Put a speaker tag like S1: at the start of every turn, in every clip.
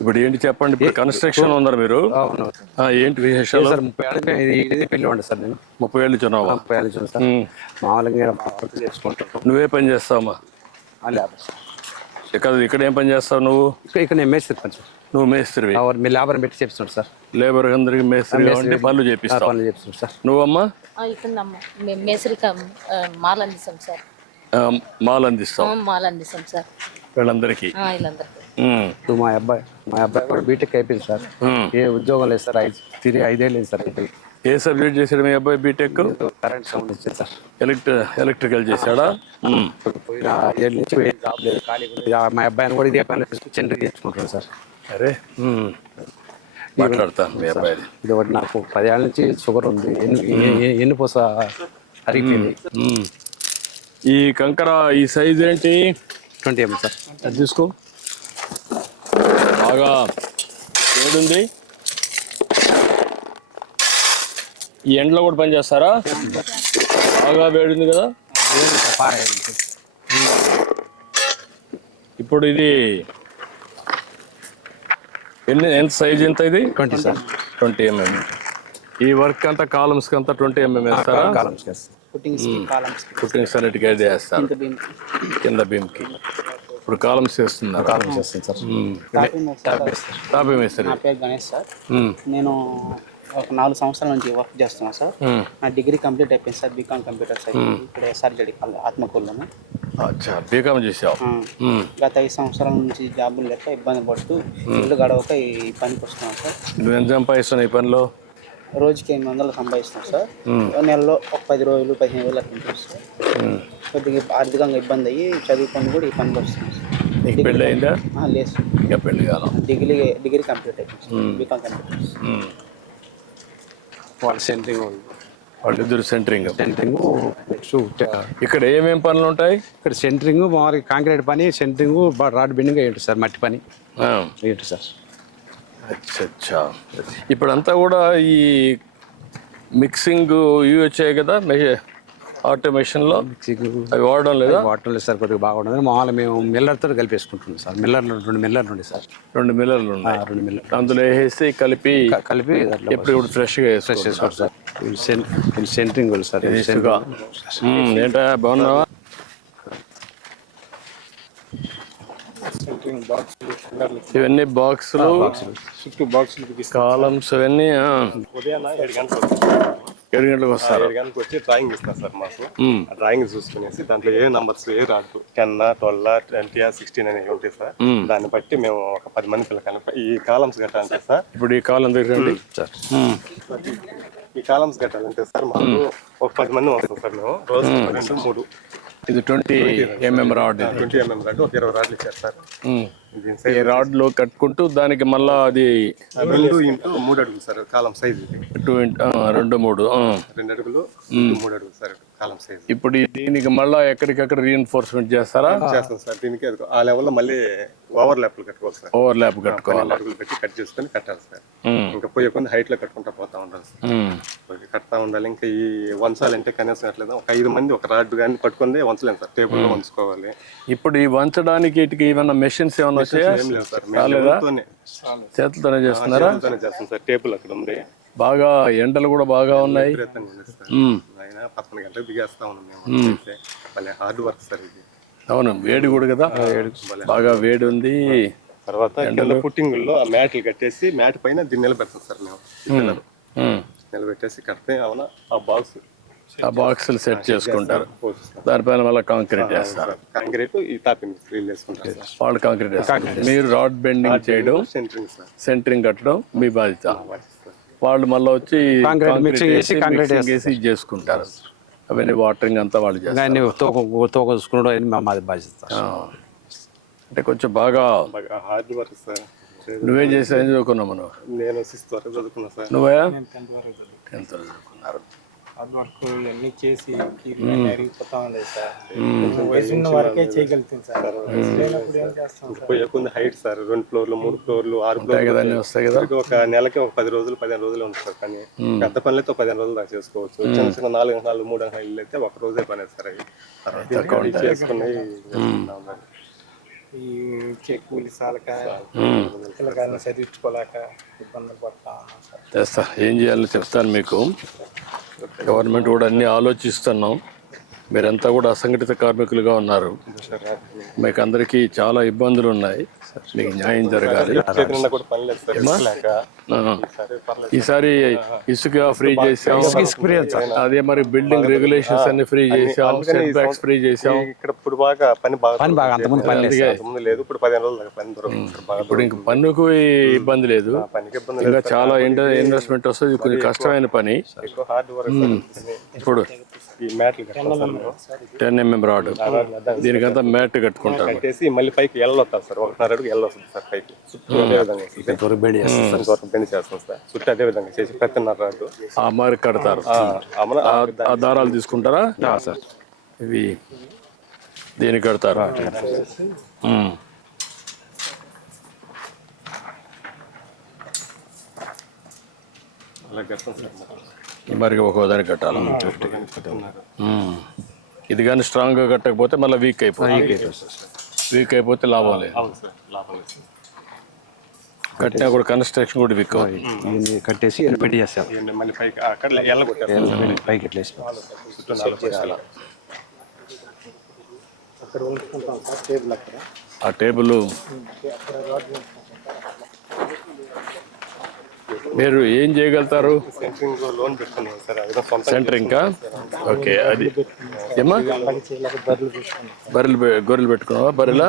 S1: ఇప్పుడు ఏంటి చెప్పండి? ఇప్పుడు కన్స్ట్రక్షన్ ఉన్నారు మీరు? ఏంటి విశేషాలు?
S2: సార్ ముప్పై ఇది పెళ్ళి ఉండే సార్ నేను.
S1: ముప్పై ఏళ్ళు చున్నావా
S2: ముప్పై ఏళ్ళు సార్. మామూలుగా వర్క్ చేసుకుంటాం
S1: నువ్వే పని చేస్తావమ్మా? ఇక్కడ ఇక్కడ ఏం పని చేస్తావు నువ్వు?
S2: ఇక్కడ నేను మేస్త్రి పని సార్.
S1: నువ్వు మేస్త్రివి?
S2: మీ లేబర్ పెట్టి చేపిస్తున్నాడు సార్.
S1: లేబర్ అందరికి మేస్త్రి అంటే పనులు చేపిస్తావు.
S2: పనులు చేపిస్తున్నాడు సార్.
S1: నువ్వమ్మా?
S3: ఆ, ఇక్కడ ఆ, మాల అందిస్తాం సార్.
S1: మాల్ అందిస్తావు
S3: ఆ, మాల అందిస్తాం సార్.
S1: వీళ్ళందరికీ.
S3: ఆ, వీళ్ళందరికీ.
S2: ఇప్పుడు మా అబ్బాయి మా అబ్బాయి కూడా బీటెక్ అయిపోయింది సార్. ఏ ఉద్యోగం లేదు సార్ ఐదు తిరిగి ఐదేళ్ళు లేదు సార్ అయిపోయి
S1: ఏ సబ్జెక్ట్ చేశాడు మీ అబ్బాయి బీటెక్
S2: కరెంట్ సౌండ్ వచ్చింది సార్.
S1: ఎలక్ట్రి ఎలక్ట్రికల్ చేశాడా?
S2: పోయిన ఏడు నుంచి ఏం జాబ్ లేదు ఖాళీ మా అబ్బాయిని కూడా ఇదే పని చెండు తెచ్చుకుంటాడు సార్.
S1: అరే. మాట్లాడతాను మీ అబ్బాయిది
S2: ఇది ఒకటి నాకు పదేళ్ళ నుంచి షుగర్ ఉంది. ఎన్ని పూస అరిగిపోయింది.
S1: ఉమ్. ఈ కంకర ఈ సైజ్ ఏంటి?
S2: Twenty mm sir.
S1: అది తీసుకో. బాగా ఏడుంది. ఈ ఎండలో కూడా పని చేస్తారా? బాగా వేడింది కదా? ఇప్పుడు ఇది ఎన్ని ఎంత సైజ్ ఎంత ఇది?
S2: Twenty sir.
S1: Twenty mm. ఈ వర్క్ అంతా కాలమ్స్ అంతా ట్వంటీ ఎంఎం వేస్తారా?
S2: కాలమ్స్
S1: సన్నిటికి అయితే వేస్తారు. కింద బీమ్కి ఇప్పుడు కాలమ్స్ వేస్తున్నారు
S2: కాలమ్స్ చేస్తాను సార్.
S1: టాపీ
S4: నా పేరు గణేష్ సార్. నేను ఒక నాలుగు సంవత్సరాల నుంచి వర్క్ చేస్తున్నాను సార్. నా డిగ్రీ కంప్లీట్ అయిపోయింది sir B Com computer science. ఇప్పుడు ఎస్ఆర్జడి ఆత్మకూరులోనే.
S1: అచ్చా బీకామ్ చేసావు.
S4: గత ఐదు సంవత్సరాల నుంచి జాబులు లేక ఇబ్బంది పడుతూ ఇల్లు గడవక ఈ పనికి వస్తున్నాను సార్.
S1: నువ్వు ఎంత సంపాదిస్తున్నావు ఈ పనిలో?
S4: రోజుకి ఎనిమిది వందలు సంపాదిస్తున్నాను సార్. నెలలో ఒక పది రోజులు పదిహేను వేలు అట్లా ఉంటుంది సార్. కొద్దిగా ఆర్థికంగా ఇబ్బంది అయ్యి చదువుకొని కూడా ఈ పనికి వస్తున్నాను సార్.
S1: పెళ్ళి అయిందా?
S4: ఆ, లేదు సార్.
S1: ఇంకా పెళ్ళి కాలం?
S4: డిగ్రీ డిగ్రీ కంప్లీట్ అయిపోయింది సార్. B Com
S1: um.
S2: వాళ్ళ సెంటరింగ్
S1: వాళ్ళిద్దరు సెంటరింగ్.
S2: సెంటరింగ్ నెక్స్ట్
S1: ఇక్కడ ఏమేం పనులు ఉంటాయి?
S2: ఇక్కడ సెంటరింగ్ మామూలుగా కాంక్రీట్ పని సెంటరింగ్ రాడ్ బెండింగ్ ఏంటి సార్ మట్టి పని.
S1: ఆ,
S2: ఏంటి సార్.
S1: అచ్చా అచ్చా ఇప్పుడంతా కూడా ఈ మిక్సింగ్ ఇవి వచ్చాయి కదా ఆటోమేషన్లో? అవి వాడడం లేదా?
S2: వాటర్ లేదు సార్ కొద్దిగా బాగుండదు మామూలుగా మేము మిల్లర్తో కలిపేసుకుంటున్నాం సార్. మిల్లర్లు రెండు మిల్లర్లు ఉండే సార్.
S1: రెండు మిల్లర్లు ఉన్నాయి
S2: రెండు మిల్లర్
S1: అందులో వేసేసి కలిపి
S2: కలిపి
S1: ఎప్పుడు ఇప్పుడు ఫ్రెష్గా వేసుకోవచ్చు
S2: చేసుకోండి సార్. Centering sir.
S1: ఏంటా బాగున్నావా? ఇవన్నీ బాక్సులు
S5: చుట్టూ బాక్సులు
S1: కాలమ్స్ ఇవన్నీ
S5: ఉదయాన్న ఏడు గంటలకు వస్తారు
S1: ఏడు గంటలకు వస్తారు?
S5: ఏడు గంటలకు వచ్చి డ్రాయింగ్ ఇస్తారు సార్ మాకు. డ్రాయింగ్ చూసుకునేసి దాంట్లో ఏ నంబర్స్ ఏ రాదు. టెన్ ట్వెల్వ్ ట్వంటీ సిక్స్టీన్ అనేవి ఉంటాయి సార్. దాన్ని బట్టి మేము ఒక పది మంది పిల్లకాయలు ఈ కాలమ్స్ కట్టాలంటే సార్.
S1: ఇప్పుడు ఈ కాలం దగ్గర
S2: సార్.
S5: ఈ కాలమ్స్ కట్టాలంటే సార్ మాకు. ఒక పది మంది వస్తాం సార్ మేము. రోజు రెండు మూడు.
S1: ఇది twenty mm rod.
S5: Twenty mm rod ఒక ఇరవై రాడ్లు ఇచ్చారు సార్
S1: ఉమ్.
S5: దీని
S1: ఈ
S5: సైజ్
S1: రాడ్లు కట్టుకుంటూ దానికి మళ్ళా అది
S5: రెండు ఇంటూ మూడు అడుగులు సార్ కాలం సైజ్ ఇది
S1: టూ ఇంట్- ఆ, రెండు మూడు.
S5: రెండు అడుగులు మూడు అడుగులు సార్ కాలం సైజ్
S1: ఇప్పుడు దీనికి మళ్ళా ఎక్కడికక్కడ రీఎన్ఫోర్స్మెంట్ చేస్తారా?
S5: చేస్తాం సార్. దీనికి అది- ఆ లెవెల్లో మళ్ళీ ఓవర్ ల్యాప్లు కట్టుకోవాలి సార్.
S1: ఓవర్ ల్యాప్ కట్టుకోవాలి?
S5: అడుగులు పెట్టి కట్ చేసుకొని కట్టాలి సార్. ఇంకా పోయే కొన్ని హైట్లో కట్టుకుంటా పోతా ఉండాలి సార్. కడతా ఉండాలి. ఇంకా ఈ వంచాలంటే కనీసం ఎట్లేదు ఒక ఐదు మంది ఒక రాడ్ కానీ పట్టుకుందే వంచలేము సార్. టేబుల్లో వంచుకోవాలి.
S1: ఇప్పుడు ఈ వంచడానికి వీటికి ఏమన్నా మెషిన్స్ ఏమన్నా వచ్చాయా?
S5: ఏం లేదు సార్. మేము
S1: రాలేదా
S5: చేతులతోనే
S1: చేస్తున్నారా?
S5: చేతులతోనే చేస్తాం సార్. టేబుల్ అక్కడ ఉంది.
S1: బాగా ఎండలు కూడా బాగా ఉన్నాయి.
S5: ఆయన పదకొండు గంటలకు దిగేస్తా ఉన్నాం మేము. అయితే భలే హార్డ్ వర్క్ సార్ ఇది.
S1: అవును వేడి కూడా కదా? బాగా వేడి ఉంది.
S5: తర్వాత కింద పుట్టింగుల్లో ఆ మ్యాట్లు కట్టేసి మ్యాట్ పైన దీన్ని నిలబెడతాం సార్ మేము. పిల్లలు నిలబెట్టేసి కడితే అవునా? ఆ బాక్స్
S1: ఆ బాక్సులు సెట్ చేసుకుంటారు. దానిపైన మళ్ళీ కాంక్రీట్ వేస్తారు.
S5: కాంక్రీట్ ఈ తాపిని రీల్ వేసుకుంటాం సార్
S1: వాళ్ళు కాంక్రీట్ వేస్తారు. మీరు రాడ్ బెండింగ్ చేయడం
S5: సెంటరింగ్
S1: కట్టడం మీ బాధ్యత. వాళ్ళు మళ్ళీ వచ్చి
S2: మిక్సింగ్ చేసి కాంక్రీట్
S1: చేసుకుంటారు. అవన్నీ వాటరింగ్ అంతా వాళ్ళు చేస్తారు.
S2: తోక తోక చూసుకున్నాడు అని మాది బాధ్యత.
S1: అంటే కొంచెం బాగా
S5: హార్డ్ వర్క్ సార్.
S1: నువ్వేం చేసా చదువుకున్నావు మనం
S5: నేను చదువుకున్నా సార్.
S1: నువ్వే?
S6: టెన్త్ వరకు
S1: చదువుకున్నారు.
S6: హార్డ్ వర్క్ ఇవన్నీ చేసి అరిగిపోతా సార్. వయసు ఉన్న వరకే చేయగలుగుతాం సార్. వయసు లేనప్పుడు ఏం చేస్తాం సార్?
S5: పోయే కొంది హైట్ సార్ రెండు ఫ్లోర్లు మూడు ఫ్లోర్లు ఆరు ఫ్లోర్లు
S1: వస్తాయి కదా.
S5: ఒక నెలకి ఒక పది రోజులు పదిహేను రోజులు ఉంటుంది సార్. కానీ పెద్ద పనులతో పదిహేను రోజులు దాకా చేసుకోవచ్చు. చిన్న చిన్న నాలుగు నాలుగు మూడు ఇల్లు అయితే ఒక రోజే పని సార్ అవి. తర్వాత చేసుకుని చేసుకుంటాం మరి.
S6: ఈ కూలి సాలక పిల్లకాయలను చదివించుకోలేక ఇబ్బందులు పడతా ఉన్నాం సార్.
S1: చేస్తా ఏం చేయాలో చెప్తాను మీకు. గవర్నమెంట్ కూడా అన్ని ఆలోచిస్తున్నాం. మీరంతా కూడా అసంఘటిత కార్మికులుగా ఉన్నారు. మీకు అందరికీ చాలా ఇబ్బందులు ఉన్నాయి మీకు న్యాయం జరగాలి. ఈసారి ఇసుక ఫ్రీ చేసాం అదే మరి బిల్డింగ్ రెగ్యులేషన్స్ అన్ని ఫ్రీ చేసాం సెట్ బ్యాక్స్ ఫ్రీ చేసాం
S5: ఇక్కడ ఇప్పుడు బాగా పని బాగా
S2: పని బాగా అంతకుముందు పని లేదు
S5: ఇప్పుడు పదిహేను రోజులు దాకా పని దొరకదు సార్ బాగా
S1: ఇప్పుడు ఇంక పన్నుకు ఇబ్బంది లేదు.
S5: పనికి ఇబ్బంది
S1: ఇంకా చాలా ఇన్వెస్ట్మెంట్ వస్తుంది కొంచెం కష్టమైన పని. ఇప్పుడు
S5: ఈ మ్యాట్లు సార్.
S1: Ten mm rod. దీనికంతా మ్యాట్ కట్టుకుంటారు.
S5: కట్టేసి మళ్ళీ పైకి ఎల్ల వస్తారు సార్. ఒకటిన్నర అడుగు ఎల్ల వస్తుంది సార్ పైకి. చుట్టూ అదే విధంగా.
S2: ఇంతవరకు బెండ్ చేస్తాం
S5: ఇంతవరకు బెండ్ చేస్తాం సార్. చుట్టూ అదే విధంగా చేసి పెద్దన్నర అడుగు
S1: ఆ మరి కడతారు. ఆ- దారాలు తీసుకుంటారా?
S2: సార్.
S1: ఇవి దీనికి కడతారు. ఉమ్.
S5: అలా కడతాం సార్.
S1: మరి ఒక దానికి కట్టాలి. ఇది కానీ స్ట్రాంగ్గా కట్టకపోతే మళ్ళీ వీక్ అయిపోతుంది. వీక్ అయిపోతే లాభం లేదు. కట్టినా కూడా కన్స్ట్రక్షన్ కూడా వీక్ అవుతుంది.
S2: కట్టేసి బెండ్ చేస్తాం.
S5: పైకి అక్కడ ఎల్ల కొట్టేస్తాం సార్.
S2: పైకి ఎట్లేసి
S5: చుట్టూ నాలుగు కొట్టేయాలి.
S6: అక్కడ ఉంచుకుంటాం సార్ టేబుల్ అక్కడ
S1: ఆ టేబుల్ మీరు ఏం చేయగలుగుతారు?
S5: సెంటరింగ్
S1: ఓకే అది. ఏమా
S6: బర్రెలు
S1: గొర్రెలు పెట్టుకున్నావా బర్రెలా?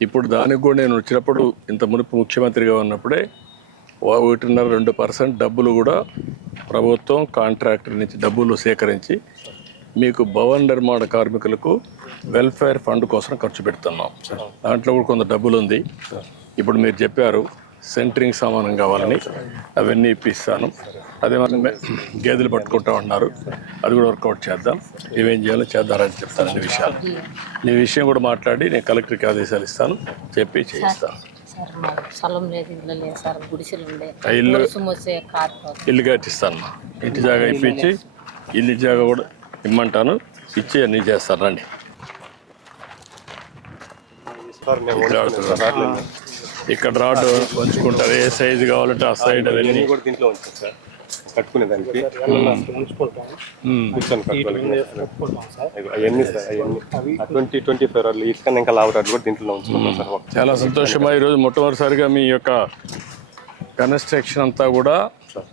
S1: ఇప్పుడు దానికి కూడా నేను వచ్చినప్పుడు ఇంత మునుపు ముఖ్యమంత్రిగా ఉన్నప్పుడే ఒకటిన్నర రెండు పర్సెంట్ డబ్బులు కూడా ప్రభుత్వం కాంట్రాక్టర్ నుంచి డబ్బులు సేకరించి మీకు భవన నిర్మాణ కార్మికులకు వెల్ఫేర్ ఫండ్ కోసం ఖర్చు పెడుతున్నాం. దాంట్లో కూడా కొంత డబ్బులు ఉంది ఇప్పుడు మీరు చెప్పారు సెంటరింగ్ సామానం కావాలని అవన్నీ ఇప్పిస్తాను. అదే మరి మే- గేదెలు పట్టుకుంటా ఉన్నారు. అది కూడా వర్కౌట్ చేద్దాం. ఇవేం చేయాలో చేద్దారని చెప్తాను ఈ విషయాలు. ఈ విషయం కూడా మాట్లాడి నేను కలెక్టర్కి ఆదేశాలు ఇస్తాను. చెప్పి చేయిస్తాను.
S3: స్థలం లేదు ఇల్లు లేదు సార్ గుడిసెలు ఉండే.
S1: ఆ ఇల్లు ఇల్లు కట్టిస్తాను ఇంటి జాగా ఇప్పించి ఇల్లు జాగా కూడా ఇమ్మంటాను. ఇచ్చి అన్నీ చేస్తాను. రండి. ఇక్కడ రాడ్ వంచుకుంటారు ఏ సైజు కావాలంటే ఆ సైడ్ అవన్నీ.
S5: కూడా దీంట్లో ఉంటాం సార్. కట్టుకునే దానికి. అవన్నీ సార్ అవన్నీ. ట్వంటీ ట్వంటీ ఫోర్ వాళ్ళు ఇటుకన్నా ఇంకా లావరాడు కూడా దీంట్లో ఉంచుకుంటాం సార్.
S1: చాలా సంతోషమా ఈరోజు మొట్టమొదటిసారిగా మీ యొక్క కన్స్ట్రక్షన్ అంతా కూడా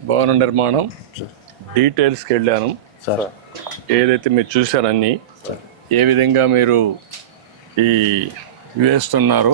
S1: భవన నిర్మాణం డీటెయిల్స్కి వెళ్ళాను.
S5: సార్.
S1: ఏదైతే మీరు చూశారన్నీ ఏ విధంగా మీరు ఈ వేస్తున్నారో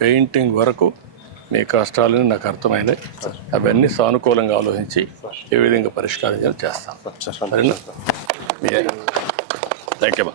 S1: పెయింటింగ్ వరకు మీ కష్టాలని నాకు అర్థమైనాయి అవన్నీ సానుకూలంగా ఆలోచించి ఏ విధంగా పరిష్కారం చేయాలో చేస్తాం. సరేనా? Thank you